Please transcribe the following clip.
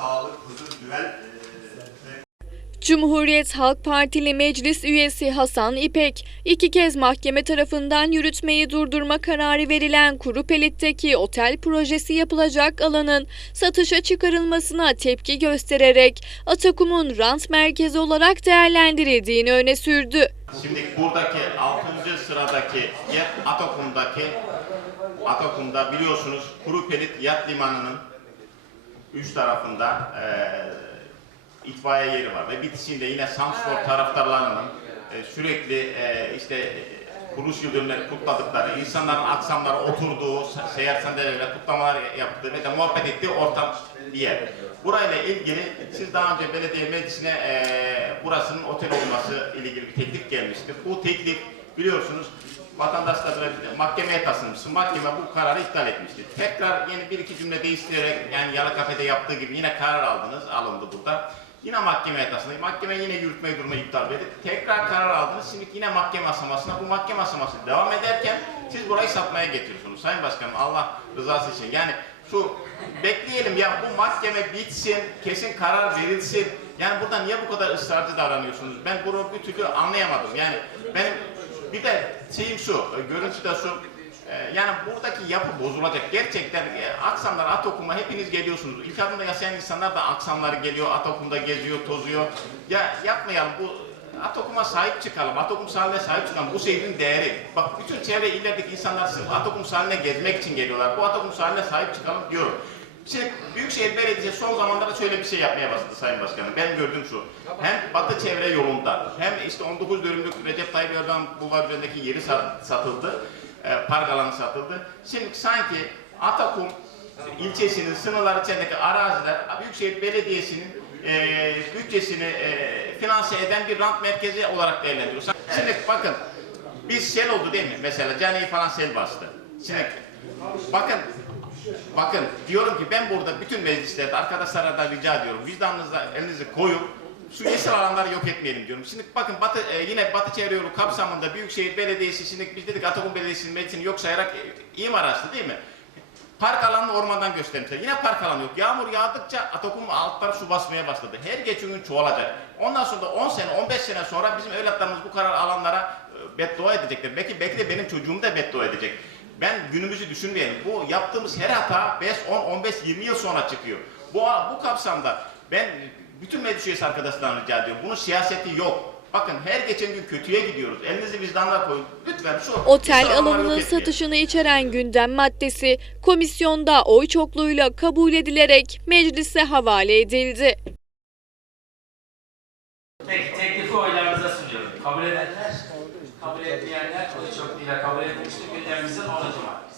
sağlık, huzur, güven e, Cumhuriyet Halk Partili Meclis üyesi Hasan İpek, iki kez mahkeme tarafından yürütmeyi durdurma kararı verilen Kuru Pelit'teki otel projesi yapılacak alanın satışa çıkarılmasına tepki göstererek Atakum'un rant merkezi olarak değerlendirildiğini öne sürdü. Şimdi buradaki 6. sıradaki yer Atakum'daki Atakum'da biliyorsunuz Kurupelit Yat Limanı'nın üç tarafında eee itfaiye yeri var ve bitişinde yine Samspor taraftarlarının eee, sürekli eee, işte kuruluş yıl dönümleri kutladıkları, insanların akşamları oturduğu, se- seyahat sandalyelerle kutlamalar yaptığı ve de muhabbet ettiği ortam bir yer. Burayla ilgili siz daha önce belediye meclisine eee burasının otel olması ile ilgili bir teklif gelmişti. Bu teklif biliyorsunuz vatandaşlar da mahkemeye taşınmıştı. Mahkeme bu kararı iptal etmişti. Tekrar yeni bir iki cümle değiştirerek yani Yalı Kafe'de yaptığı gibi yine karar aldınız, alındı burada. Yine mahkemeye taşındı. Mahkeme yine yürütmeyi durma iptal etti. Tekrar karar aldınız. Şimdi yine mahkeme aşamasına. Bu mahkeme aşaması devam ederken siz burayı satmaya getiriyorsunuz. Sayın Başkanım Allah rızası için. Yani şu bekleyelim ya bu mahkeme bitsin, kesin karar verilsin. Yani burada niye bu kadar ısrarcı davranıyorsunuz? Ben bunu bir türlü anlayamadım. Yani benim bir de şeyim şu, e, görüntü de şu, e, yani buradaki yapı bozulacak. Gerçekten e, akşamlar Atokum'a hepiniz geliyorsunuz. İlk adımda yaşayan insanlar da akşamları geliyor, Atokum'da geziyor, tozuyor. Ya yapmayalım bu Atokum'a sahip çıkalım, Atokum sahiline sahip çıkalım. Bu şehrin değeri. Bak bütün çevre illerdeki insanlar sırf Atokum sahiline gezmek için geliyorlar. Bu Atokum sahiline sahip çıkalım diyorum. Şimdi Büyükşehir Belediyesi son zamanlarda şöyle bir şey yapmaya başladı Sayın Başkanım. Ben gördüm şu. Hem Batı çevre yolunda hem işte 19 dönümlük Recep Tayyip Erdoğan bulvar üzerindeki yeri sat- satıldı. E, park alanı satıldı. Şimdi sanki Atakum ilçesinin sınırları içindeki araziler Büyükşehir Belediyesi'nin e, bütçesini e, finanse eden bir rant merkezi olarak değerlendiriyor. Şimdi bakın biz sel oldu değil mi? Mesela Cani'yi falan sel bastı. Şimdi bakın Bakın diyorum ki ben burada bütün meclislerde arkadaşlara da rica ediyorum. Vicdanınıza elinizi koyup şu yeşil alanları yok etmeyelim diyorum. Şimdi bakın Batı, e, yine Batı Çevre kapsamında Büyükşehir Belediyesi şimdi biz dedik Atakum Belediyesi'nin meclisini yok sayarak e, imar açtı değil mi? Park alanını ormandan göstermişler. Yine park alanı yok. Yağmur yağdıkça Atakum altları su basmaya başladı. Her geçen gün çoğalacak. Ondan sonra da 10 sene, 15 sene sonra bizim evlatlarımız bu kadar alanlara e, beddua edecekler. Belki, belki de benim çocuğum da beddua edecek. Ben günümüzü düşünmeyelim. Bu yaptığımız her hata 5, 10, 15, 20 yıl sonra çıkıyor. Bu, bu kapsamda ben bütün meclis üyesi arkadaşlarına rica ediyorum. Bunun siyaseti yok. Bakın her geçen gün kötüye gidiyoruz. Elinizi vicdanına koyun. Lütfen şu Otel etmeyin. satışını içeren gündem maddesi komisyonda oy çokluğuyla kabul edilerek meclise havale edildi. Sunuyorum. Kabul edenler, kabul etmeyenler oy çokluğuyla kabul edilmiştir. Gündemimizin 10. maddesi.